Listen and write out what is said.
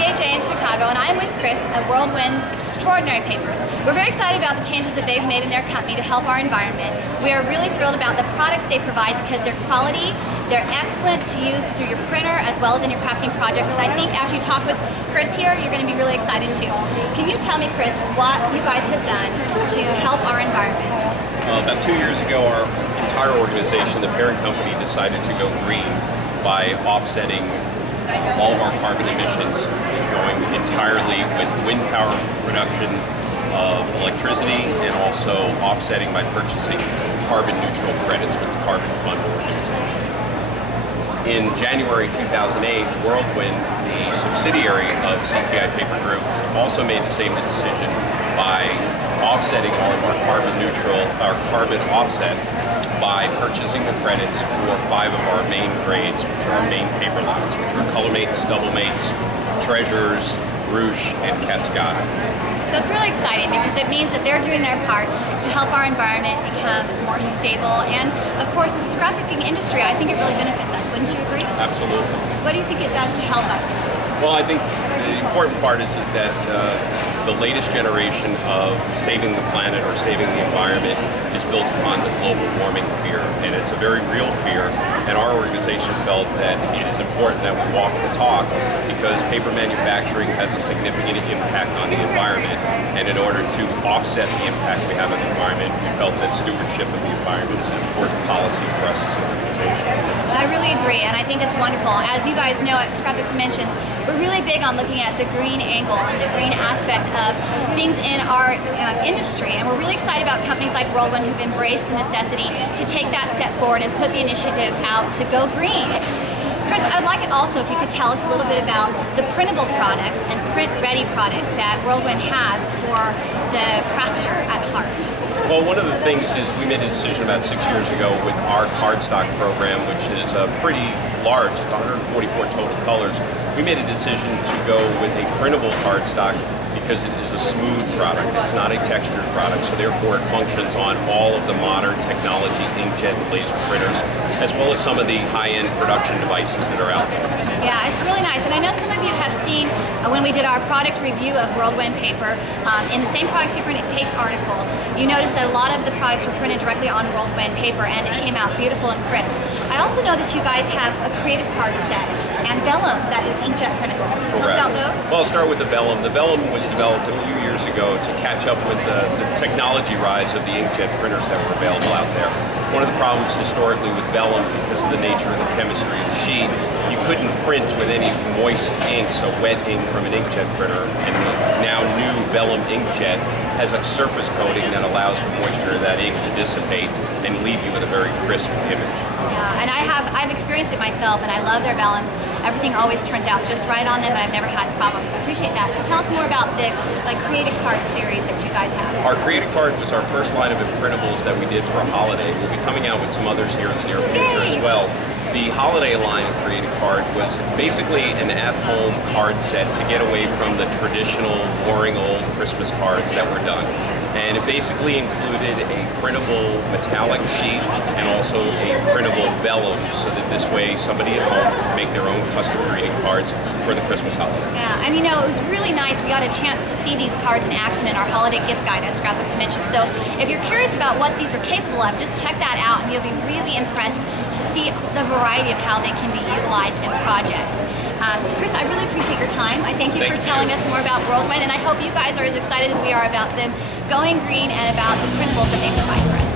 CHA in Chicago, and I'm with Chris at WorldWin Extraordinary Papers. We're very excited about the changes that they've made in their company to help our environment. We are really thrilled about the products they provide because they're quality, they're excellent to use through your printer as well as in your crafting projects. And I think after you talk with Chris here, you're going to be really excited too. Can you tell me, Chris, what you guys have done to help our environment? About 2 years ago, our entire organization, the parent company, decided to go green by offsetting all of our carbon emissions, going entirely with wind power production of electricity, and also offsetting by purchasing carbon neutral credits with the Carbon Fund organization. In January 2008, WorldWin, the subsidiary of CTI Paper Group, also made the same decision by offsetting all of our carbon offset by purchasing the credits for 5 of our main grades, which are our main paper lines, which are Color Mates, Double Mates, Treasures, Ruche, and Cascada. So that's really exciting because it means that they're doing their part to help our environment become more stable. And of course, as a scrapbooking industry, I think it really benefits us. Wouldn't you agree? Absolutely. What do you think it does to help us? Well, I think the important part is that the latest generation of saving the planet or saving the environment is built upon the global warming fear, and it's a very real fear. And our organization felt that it is important that we walk the talk because paper manufacturing has a significant impact on the environment. And in order to offset the impact we have on the environment, we felt that stewardship of the environment is an important policy for us as an organization. I really agree, and I think it's wonderful. As you guys know at Scrapbook Dimensions, we're really big on looking at the green angle and the green aspect of things in our industry, and we're really excited about companies like WorldWin who've embraced the necessity to take that step forward and put the initiative out to go green. Chris, I'd like it also if you could tell us a little bit about the printable products and print-ready products that WorldWin has for the crafter at heart. Well, one of the things is we made a decision about 6 years ago with our cardstock program, which is pretty large. It's 144 total colors. We made a decision to go with a printable cardstock because it is a smooth product. It's not a textured product, so therefore it functions on all of the modern technology inkjet and laser printers, as well as some of the high-end production devices that are out there. Yeah, it's really nice, and I know some of you have seen when we did our product review of WorldWin paper, in the same products, different take article, you noticed that a lot of the products were printed directly on WorldWin paper, and it came out beautiful and crisp. I also know that you guys have a creative card set and vellum that is inkjet printable. Tell us about those. Well, I'll start with the vellum. The vellum was developed a few years ago to catch up with the technology rise of the inkjet printers that were available out there. One of the problems historically with vellum, because of the nature of the chemistry of the sheet, you couldn't print with any moist ink, so wet ink from an inkjet printer, and the now new vellum inkjet has a surface coating that allows the moisture of that ink to dissipate and leave you with a very crisp image. Yeah, and I've experienced it myself, and I love their vellums. Everything always turns out just right on them, and I've never had problems. I appreciate that. So tell us more about the creative card series that you guys have. Our creative card was our first line of imprintables that we did for a holiday. We'll be coming out with some others here in the near future as well. The holiday line of Creative Card was basically an at-home card set to get away from the traditional, boring old Christmas cards that were done. And it basically included a printable metallic sheet and also a printable vellum, so that this way somebody at home could make their own custom greeting cards for the Christmas holiday. Yeah, and you know, it was really nice. We got a chance to see these cards in action in our holiday gift guide at Scrapbook Dimensions. So if you're curious about what these are capable of, just check that out and you'll be really impressed to see the variety of how they can be utilized in projects. Chris, I really appreciate your time. I thank you for telling us more about WorldWin, and I hope you guys are as excited as we are about them going green and about the printables that they provide for us.